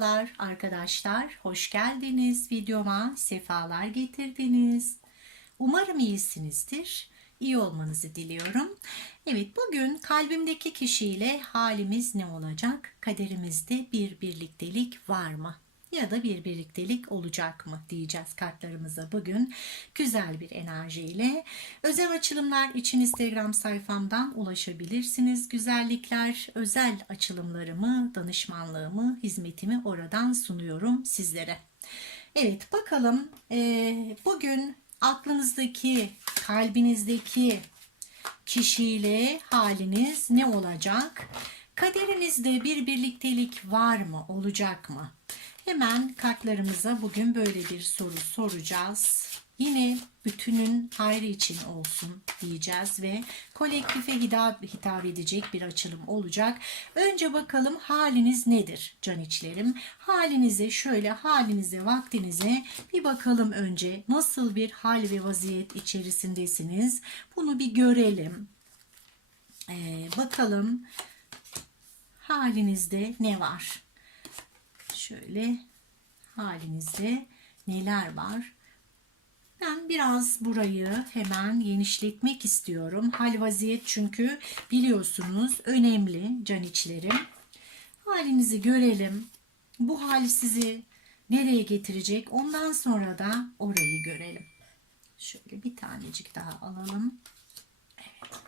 Merhabalar arkadaşlar, hoş geldiniz videoma, sefalar getirdiniz. Umarım iyisinizdir, iyi olmanızı diliyorum. Evet, bugün kalbimdeki kişiyle halimiz ne olacak? Kaderimizde bir birliktelik var mı? Ya da bir birliktelik olacak mı diyeceğiz kartlarımıza bugün. Güzel bir enerjiyle. Özel açılımlar için Instagram sayfamdan ulaşabilirsiniz. Güzellikler, özel açılımlarımı, danışmanlığımı, hizmetimi oradan sunuyorum sizlere. Evet bakalım eee, bugün aklınızdaki, kalbinizdeki kişiyle haliniz ne olacak? Kaderinizde bir birliktelik var mı, olacak mı? Hemen kartlarımıza bugün böyle bir soru soracağız. Yine bütünün hayrı için olsun diyeceğiz ve kolektife hitap, edecek bir açılım olacak. Önce bakalım haliniz nedir can içlerim? Halinize şöyle halinize vaktinize bir bakalım önce nasıl bir hal ve vaziyet içerisindesiniz? Bunu bir görelim. Ee, bakalım halinizde ne var? Şöyle halinizde neler var? Ben biraz burayı hemen genişletmek istiyorum. Hal vaziyet çünkü biliyorsunuz önemli can içlerim. Halinizi görelim. Bu hal sizi nereye getirecek? Ondan sonra da orayı görelim. Şöyle bir tanecik daha alalım. Evet.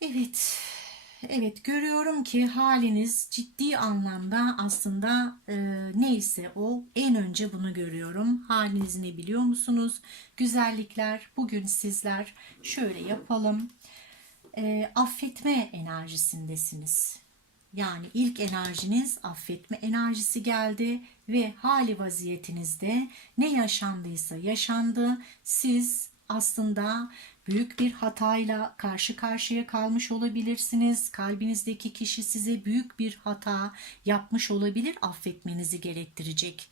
Evet. Evet görüyorum ki haliniz ciddi anlamda aslında e, neyse o en önce bunu görüyorum. Haliniz ne biliyor musunuz? Güzellikler bugün sizler şöyle yapalım. E, affetme enerjisindesiniz. Yani ilk enerjiniz affetme enerjisi geldi ve hali vaziyetinizde ne yaşandıysa yaşandı. Siz aslında büyük bir hatayla karşı karşıya kalmış olabilirsiniz. Kalbinizdeki kişi size büyük bir hata yapmış olabilir, affetmenizi gerektirecek.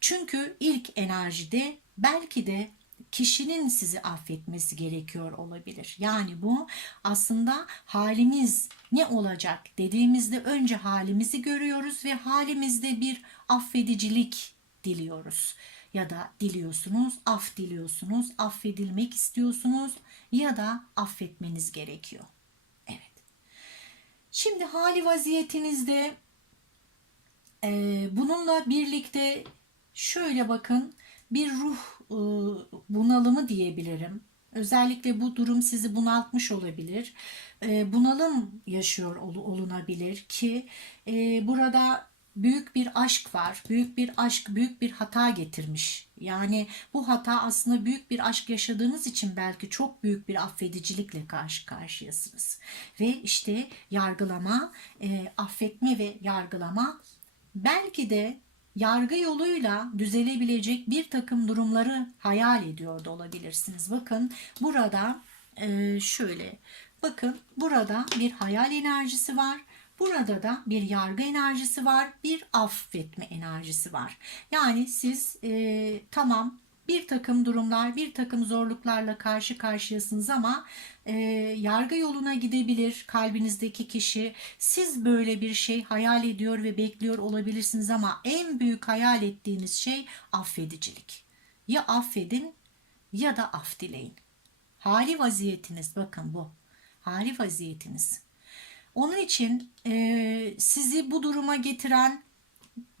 Çünkü ilk enerjide belki de kişinin sizi affetmesi gerekiyor olabilir. Yani bu aslında halimiz ne olacak dediğimizde önce halimizi görüyoruz ve halimizde bir affedicilik diliyoruz ya da diliyorsunuz, af diliyorsunuz, affedilmek istiyorsunuz ya da affetmeniz gerekiyor. Evet. Şimdi hali vaziyetinizde e, bununla birlikte şöyle bakın bir ruh e, bunalımı diyebilirim. Özellikle bu durum sizi bunaltmış olabilir. E, bunalım yaşıyor ol, olunabilir ki e, burada büyük bir aşk var. Büyük bir aşk büyük bir hata getirmiş. Yani bu hata aslında büyük bir aşk yaşadığınız için belki çok büyük bir affedicilikle karşı karşıyasınız. Ve işte yargılama, e, affetme ve yargılama belki de yargı yoluyla düzelebilecek bir takım durumları hayal ediyor da olabilirsiniz. Bakın burada e, şöyle bakın burada bir hayal enerjisi var Burada da bir yargı enerjisi var, bir affetme enerjisi var. Yani siz e, tamam bir takım durumlar, bir takım zorluklarla karşı karşıyasınız ama e, yargı yoluna gidebilir kalbinizdeki kişi. Siz böyle bir şey hayal ediyor ve bekliyor olabilirsiniz ama en büyük hayal ettiğiniz şey affedicilik. Ya affedin ya da af dileyin. Hali vaziyetiniz bakın bu. Hali vaziyetiniz. Onun için e, sizi bu duruma getiren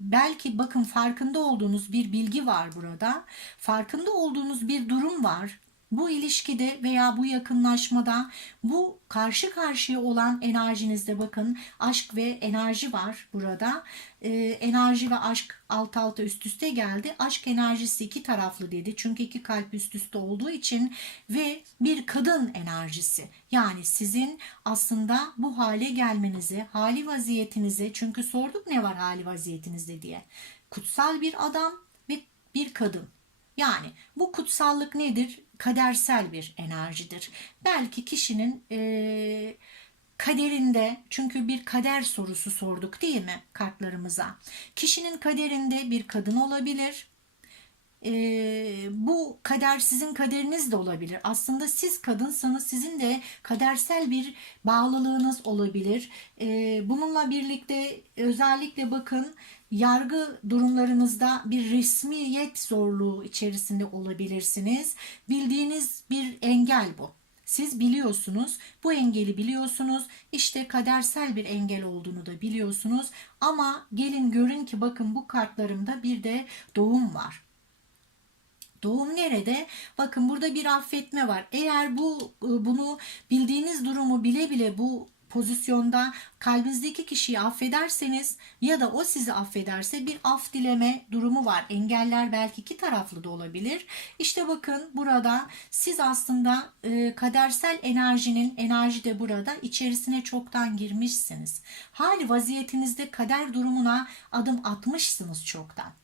belki bakın farkında olduğunuz bir bilgi var burada. Farkında olduğunuz bir durum var bu ilişkide veya bu yakınlaşmada bu karşı karşıya olan enerjinizde bakın aşk ve enerji var burada. Ee, enerji ve aşk alt alta üst üste geldi. Aşk enerjisi iki taraflı dedi. Çünkü iki kalp üst üste olduğu için ve bir kadın enerjisi. Yani sizin aslında bu hale gelmenizi, hali vaziyetinizi çünkü sorduk ne var hali vaziyetinizde diye. Kutsal bir adam ve bir kadın. Yani bu kutsallık nedir? Kadersel bir enerjidir. Belki kişinin e, kaderinde çünkü bir kader sorusu sorduk değil mi kartlarımıza? Kişinin kaderinde bir kadın olabilir. E, bu kader sizin kaderiniz de olabilir. Aslında siz kadınsanız sizin de kadersel bir bağlılığınız olabilir. E, bununla birlikte özellikle bakın yargı durumlarınızda bir resmiyet zorluğu içerisinde olabilirsiniz. Bildiğiniz bir engel bu. Siz biliyorsunuz, bu engeli biliyorsunuz. İşte kadersel bir engel olduğunu da biliyorsunuz. Ama gelin görün ki bakın bu kartlarımda bir de doğum var. Doğum nerede? Bakın burada bir affetme var. Eğer bu bunu bildiğiniz durumu bile bile bu pozisyonda kalbinizdeki kişiyi affederseniz ya da o sizi affederse bir af dileme durumu var. Engeller belki iki taraflı da olabilir. İşte bakın burada siz aslında e, kadersel enerjinin enerji de burada içerisine çoktan girmişsiniz. Hali vaziyetinizde kader durumuna adım atmışsınız çoktan.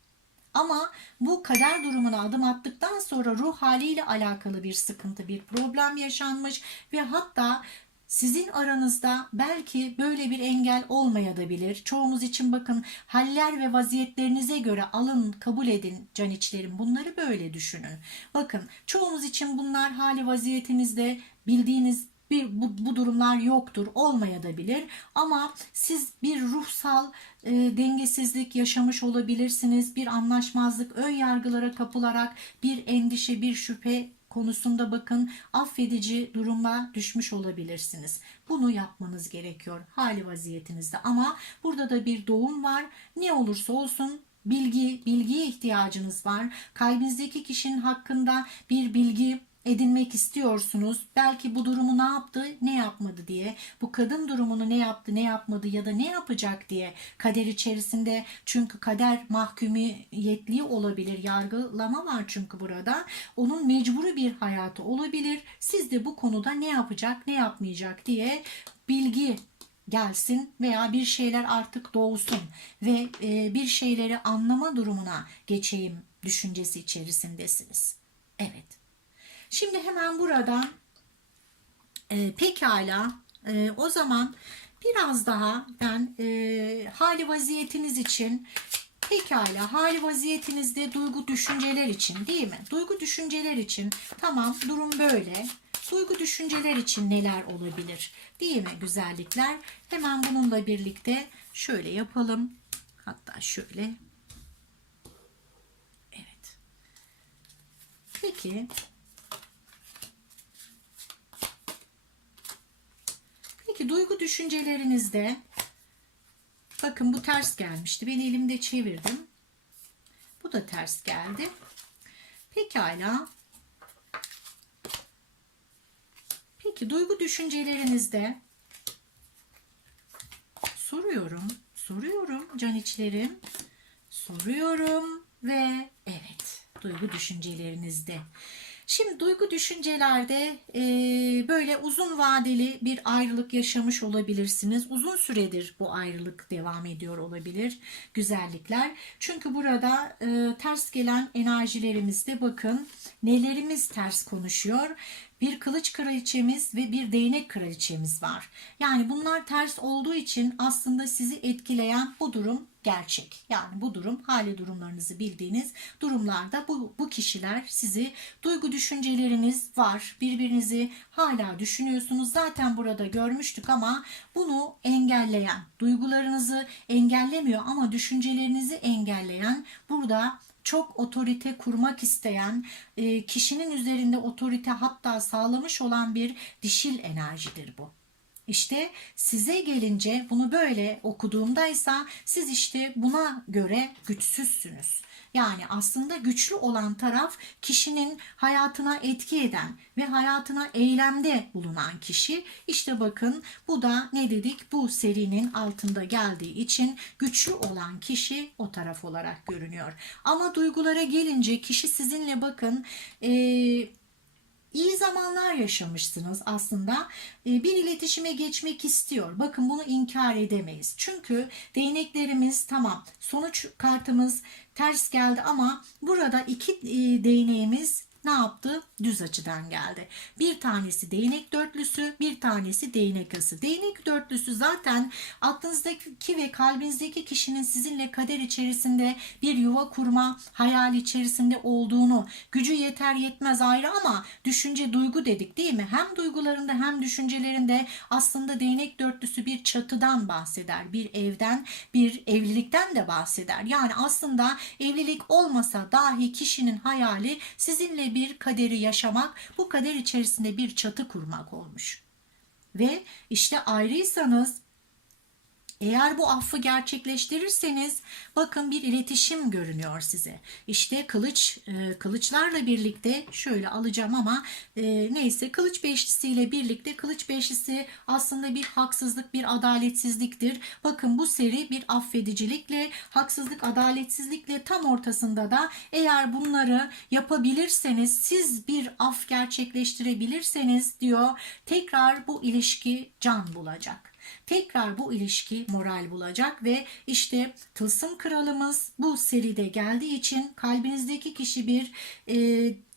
Ama bu kader durumuna adım attıktan sonra ruh haliyle alakalı bir sıkıntı, bir problem yaşanmış ve hatta sizin aranızda belki böyle bir engel olmayabilir. Çoğumuz için bakın haller ve vaziyetlerinize göre alın kabul edin can içlerim. Bunları böyle düşünün. Bakın çoğumuz için bunlar hali vaziyetinizde bildiğiniz bir bu, bu durumlar yoktur olmayabilir ama siz bir ruhsal e, dengesizlik yaşamış olabilirsiniz bir anlaşmazlık ön yargılara kapılarak bir endişe bir şüphe konusunda bakın affedici duruma düşmüş olabilirsiniz. Bunu yapmanız gerekiyor hali vaziyetinizde ama burada da bir doğum var. Ne olursa olsun bilgi, bilgiye ihtiyacınız var. Kalbinizdeki kişinin hakkında bir bilgi edinmek istiyorsunuz. Belki bu durumu ne yaptı, ne yapmadı diye, bu kadın durumunu ne yaptı, ne yapmadı ya da ne yapacak diye kader içerisinde çünkü kader mahkumiyetli olabilir, yargılama var çünkü burada. Onun mecburi bir hayatı olabilir. Siz de bu konuda ne yapacak, ne yapmayacak diye bilgi gelsin veya bir şeyler artık doğsun ve e, bir şeyleri anlama durumuna geçeyim düşüncesi içerisindesiniz. Evet. Şimdi hemen buradan e, pekala e, o zaman biraz daha ben e, hali vaziyetiniz için pekala hali vaziyetinizde duygu düşünceler için değil mi? Duygu düşünceler için tamam durum böyle. Duygu düşünceler için neler olabilir? Değil mi güzellikler? Hemen bununla birlikte şöyle yapalım. Hatta şöyle. Evet. Peki Peki duygu düşüncelerinizde bakın bu ters gelmişti. Ben elimde çevirdim. Bu da ters geldi. Pekala. Peki duygu düşüncelerinizde soruyorum, soruyorum can içlerim. Soruyorum ve evet duygu düşüncelerinizde Şimdi duygu düşüncelerde e, böyle uzun vadeli bir ayrılık yaşamış olabilirsiniz. Uzun süredir bu ayrılık devam ediyor olabilir. Güzellikler. Çünkü burada e, ters gelen enerjilerimizde bakın nelerimiz ters konuşuyor bir kılıç kraliçemiz ve bir değnek kraliçemiz var. Yani bunlar ters olduğu için aslında sizi etkileyen bu durum gerçek. Yani bu durum hali durumlarınızı bildiğiniz durumlarda bu, bu kişiler sizi duygu düşünceleriniz var. Birbirinizi hala düşünüyorsunuz. Zaten burada görmüştük ama bunu engelleyen, duygularınızı engellemiyor ama düşüncelerinizi engelleyen burada çok otorite kurmak isteyen, e, kişinin üzerinde otorite hatta sağlamış olan bir dişil enerjidir bu. İşte size gelince bunu böyle okuduğumdaysa siz işte buna göre güçsüzsünüz. Yani aslında güçlü olan taraf kişinin hayatına etki eden ve hayatına eylemde bulunan kişi. İşte bakın bu da ne dedik? Bu serinin altında geldiği için güçlü olan kişi o taraf olarak görünüyor. Ama duygulara gelince kişi sizinle bakın eee iyi zamanlar yaşamışsınız aslında. Ee, bir iletişime geçmek istiyor. Bakın bunu inkar edemeyiz. Çünkü değneklerimiz tamam. Sonuç kartımız ters geldi ama burada iki e, değneğimiz ne yaptı? Düz açıdan geldi. Bir tanesi değnek dörtlüsü, bir tanesi değnek ası. Değnek dörtlüsü zaten aklınızdaki ve kalbinizdeki kişinin sizinle kader içerisinde bir yuva kurma hayal içerisinde olduğunu, gücü yeter yetmez ayrı ama düşünce duygu dedik değil mi? Hem duygularında hem düşüncelerinde aslında değnek dörtlüsü bir çatıdan bahseder. Bir evden, bir evlilikten de bahseder. Yani aslında evlilik olmasa dahi kişinin hayali sizinle bir kaderi yaşamak, bu kader içerisinde bir çatı kurmak olmuş. Ve işte ayrıysanız eğer bu affı gerçekleştirirseniz bakın bir iletişim görünüyor size. İşte kılıç e, kılıçlarla birlikte şöyle alacağım ama e, neyse kılıç beşlisiyle birlikte kılıç beşlisi aslında bir haksızlık bir adaletsizliktir. Bakın bu seri bir affedicilikle haksızlık adaletsizlikle tam ortasında da eğer bunları yapabilirseniz siz bir af gerçekleştirebilirseniz diyor tekrar bu ilişki can bulacak tekrar bu ilişki moral bulacak ve işte tılsım kralımız bu seride geldiği için kalbinizdeki kişi bir e,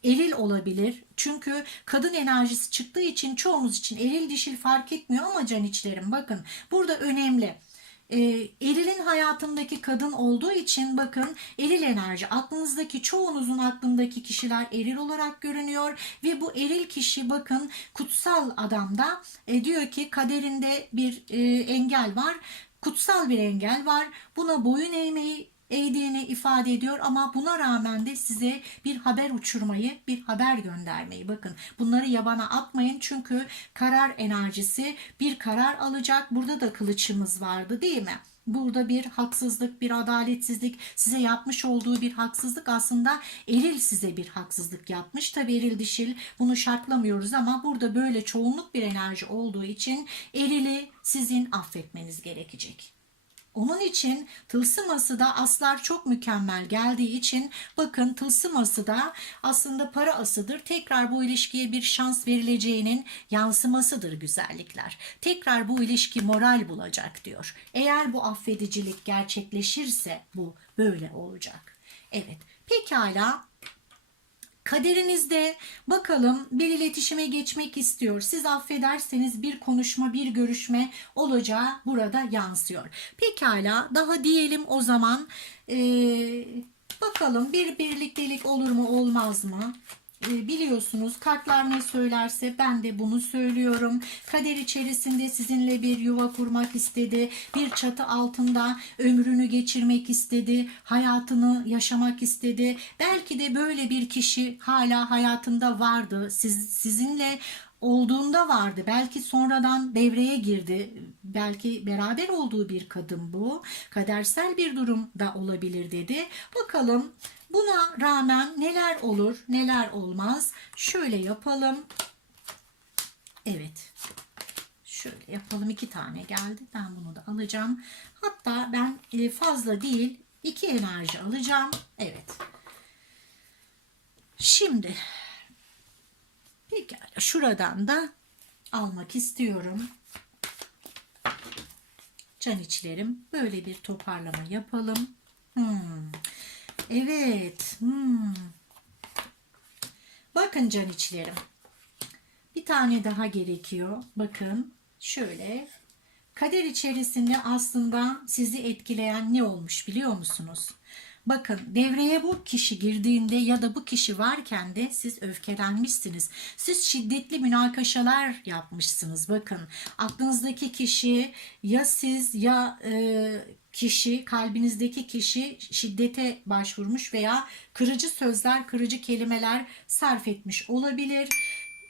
eril olabilir. Çünkü kadın enerjisi çıktığı için çoğumuz için eril dişil fark etmiyor ama can içlerim bakın burada önemli. E, erilin hayatındaki kadın olduğu için bakın eril enerji aklınızdaki çoğunuzun aklındaki kişiler eril olarak görünüyor. Ve bu eril kişi bakın kutsal adamda e, diyor ki kaderinde bir e, engel var kutsal bir engel var. Buna boyun eğmeyi eğdiğini ifade ediyor ama buna rağmen de size bir haber uçurmayı, bir haber göndermeyi bakın. Bunları yabana atmayın çünkü karar enerjisi bir karar alacak. Burada da kılıçımız vardı değil mi? Burada bir haksızlık, bir adaletsizlik, size yapmış olduğu bir haksızlık aslında eril size bir haksızlık yapmış. Tabi eril dişil bunu şartlamıyoruz ama burada böyle çoğunluk bir enerji olduğu için erili sizin affetmeniz gerekecek. Onun için tılsım ası da aslar çok mükemmel geldiği için bakın tılsım ası da aslında para asıdır. Tekrar bu ilişkiye bir şans verileceğinin yansımasıdır güzellikler. Tekrar bu ilişki moral bulacak diyor. Eğer bu affedicilik gerçekleşirse bu böyle olacak. Evet pekala Kaderinizde bakalım bir iletişime geçmek istiyor. Siz affederseniz bir konuşma, bir görüşme olacağı burada yansıyor. Pekala daha diyelim o zaman ee, bakalım bir birliktelik olur mu olmaz mı? E, biliyorsunuz kartlar ne söylerse ben de bunu söylüyorum. Kader içerisinde sizinle bir yuva kurmak istedi. Bir çatı altında ömrünü geçirmek istedi. Hayatını yaşamak istedi. Belki de böyle bir kişi hala hayatında vardı. Siz, sizinle olduğunda vardı. Belki sonradan devreye girdi. Belki beraber olduğu bir kadın bu. Kadersel bir durum da olabilir dedi. Bakalım Buna rağmen neler olur, neler olmaz? Şöyle yapalım. Evet. Şöyle yapalım. iki tane geldi. Ben bunu da alacağım. Hatta ben e, fazla değil iki enerji alacağım. Evet. Şimdi pekala şuradan da almak istiyorum. Can içlerim. Böyle bir toparlama yapalım. Hmm. Evet. Hmm. Bakın can içlerim. Bir tane daha gerekiyor. Bakın şöyle. Kader içerisinde aslında sizi etkileyen ne olmuş biliyor musunuz? Bakın devreye bu kişi girdiğinde ya da bu kişi varken de siz öfkelenmişsiniz. Siz şiddetli münakaşalar yapmışsınız. Bakın aklınızdaki kişi ya siz ya e, kişi, kalbinizdeki kişi şiddete başvurmuş veya kırıcı sözler, kırıcı kelimeler sarf etmiş olabilir.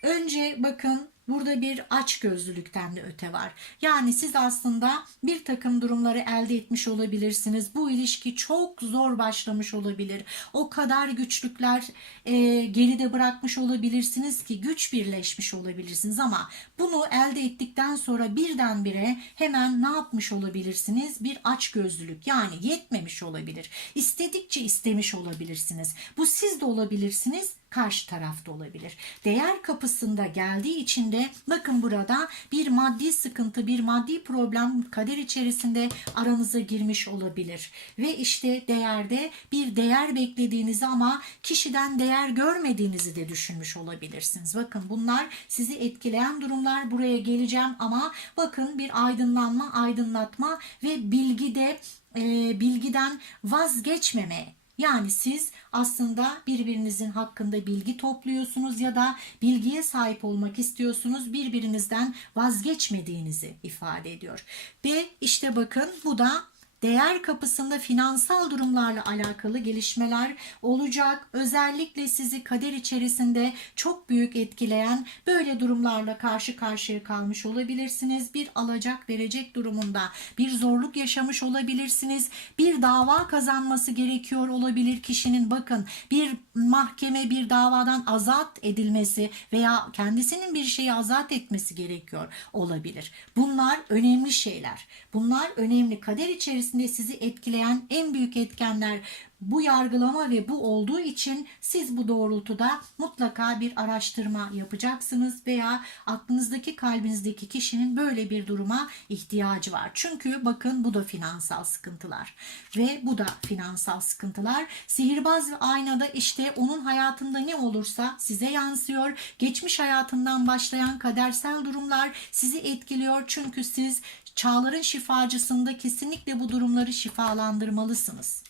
Önce bakın Burada bir aç gözlülükten de öte var. Yani siz aslında bir takım durumları elde etmiş olabilirsiniz. Bu ilişki çok zor başlamış olabilir. O kadar güçlükler e, geride bırakmış olabilirsiniz ki güç birleşmiş olabilirsiniz ama bunu elde ettikten sonra birdenbire hemen ne yapmış olabilirsiniz? Bir aç gözlülük yani yetmemiş olabilir. İstedikçe istemiş olabilirsiniz. Bu siz de olabilirsiniz karşı tarafta olabilir. Değer kapısında geldiği için de bakın burada bir maddi sıkıntı, bir maddi problem kader içerisinde aranıza girmiş olabilir. Ve işte değerde bir değer beklediğinizi ama kişiden değer görmediğinizi de düşünmüş olabilirsiniz. Bakın bunlar sizi etkileyen durumlar. Buraya geleceğim ama bakın bir aydınlanma, aydınlatma ve bilgide e, bilgiden vazgeçmeme yani siz aslında birbirinizin hakkında bilgi topluyorsunuz ya da bilgiye sahip olmak istiyorsunuz. Birbirinizden vazgeçmediğinizi ifade ediyor. Ve işte bakın bu da değer kapısında finansal durumlarla alakalı gelişmeler olacak. Özellikle sizi kader içerisinde çok büyük etkileyen böyle durumlarla karşı karşıya kalmış olabilirsiniz. Bir alacak verecek durumunda bir zorluk yaşamış olabilirsiniz. Bir dava kazanması gerekiyor olabilir kişinin. Bakın bir mahkeme bir davadan azat edilmesi veya kendisinin bir şeyi azat etmesi gerekiyor olabilir. Bunlar önemli şeyler. Bunlar önemli. Kader içerisinde sizi etkileyen en büyük etkenler bu yargılama ve bu olduğu için siz bu doğrultuda mutlaka bir araştırma yapacaksınız veya aklınızdaki kalbinizdeki kişinin böyle bir duruma ihtiyacı var. Çünkü bakın bu da finansal sıkıntılar ve bu da finansal sıkıntılar. Sihirbaz ve aynada işte onun hayatında ne olursa size yansıyor. Geçmiş hayatından başlayan kadersel durumlar sizi etkiliyor çünkü siz çağların şifacısında kesinlikle bu durumları şifalandırmalısınız.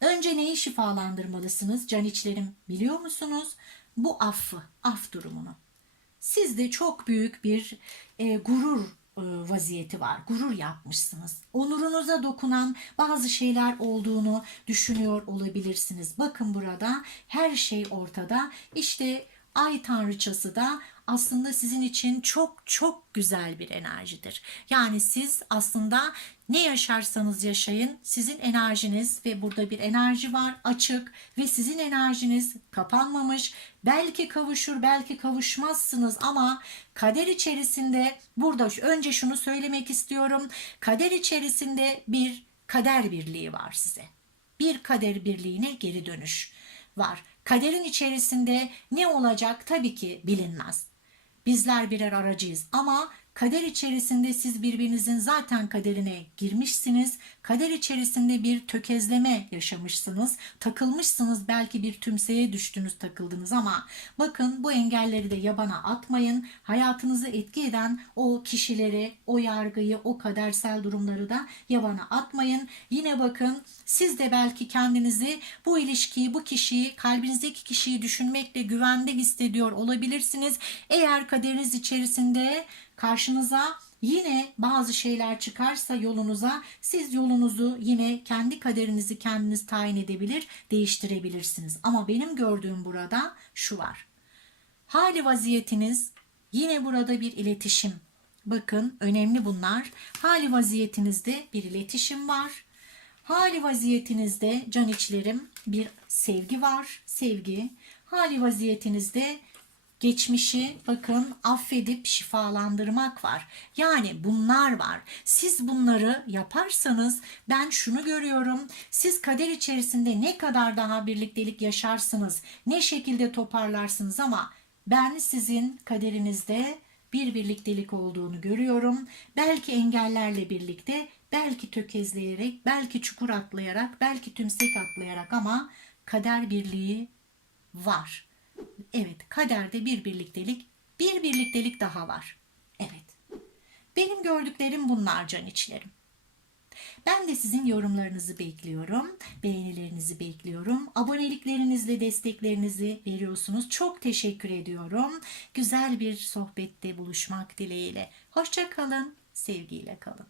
Önce neyi şifalandırmalısınız can içlerim biliyor musunuz? Bu affı, af durumunu. Sizde çok büyük bir e, gurur e, vaziyeti var. Gurur yapmışsınız. Onurunuza dokunan bazı şeyler olduğunu düşünüyor olabilirsiniz. Bakın burada her şey ortada. İşte ay tanrıçası da aslında sizin için çok çok güzel bir enerjidir. Yani siz aslında ne yaşarsanız yaşayın sizin enerjiniz ve burada bir enerji var açık ve sizin enerjiniz kapanmamış. Belki kavuşur belki kavuşmazsınız ama kader içerisinde burada önce şunu söylemek istiyorum. Kader içerisinde bir kader birliği var size. Bir kader birliğine geri dönüş var. Kaderin içerisinde ne olacak tabii ki bilinmez. Bizler birer aracıyız ama kader içerisinde siz birbirinizin zaten kaderine girmişsiniz. Kader içerisinde bir tökezleme yaşamışsınız. Takılmışsınız belki bir tümseye düştünüz takıldınız ama bakın bu engelleri de yabana atmayın. Hayatınızı etki eden o kişileri, o yargıyı, o kadersel durumları da yabana atmayın. Yine bakın siz de belki kendinizi bu ilişkiyi, bu kişiyi, kalbinizdeki kişiyi düşünmekle güvende hissediyor olabilirsiniz. Eğer kaderiniz içerisinde karşınıza yine bazı şeyler çıkarsa yolunuza siz yolunuzu yine kendi kaderinizi kendiniz tayin edebilir, değiştirebilirsiniz. Ama benim gördüğüm burada şu var. Hali vaziyetiniz yine burada bir iletişim. Bakın önemli bunlar. Hali vaziyetinizde bir iletişim var. Hali vaziyetinizde can içlerim bir sevgi var. Sevgi. Hali vaziyetinizde geçmişi bakın affedip şifalandırmak var. Yani bunlar var. Siz bunları yaparsanız ben şunu görüyorum. Siz kader içerisinde ne kadar daha birliktelik yaşarsınız, ne şekilde toparlarsınız ama ben sizin kaderinizde bir birliktelik olduğunu görüyorum. Belki engellerle birlikte, belki tökezleyerek, belki çukur atlayarak, belki tümsek atlayarak ama kader birliği var. Evet, kaderde bir birliktelik, bir birliktelik daha var. Evet. Benim gördüklerim bunlar can içlerim. Ben de sizin yorumlarınızı bekliyorum. Beğenilerinizi bekliyorum. Aboneliklerinizle desteklerinizi veriyorsunuz. Çok teşekkür ediyorum. Güzel bir sohbette buluşmak dileğiyle. Hoşça kalın. Sevgiyle kalın.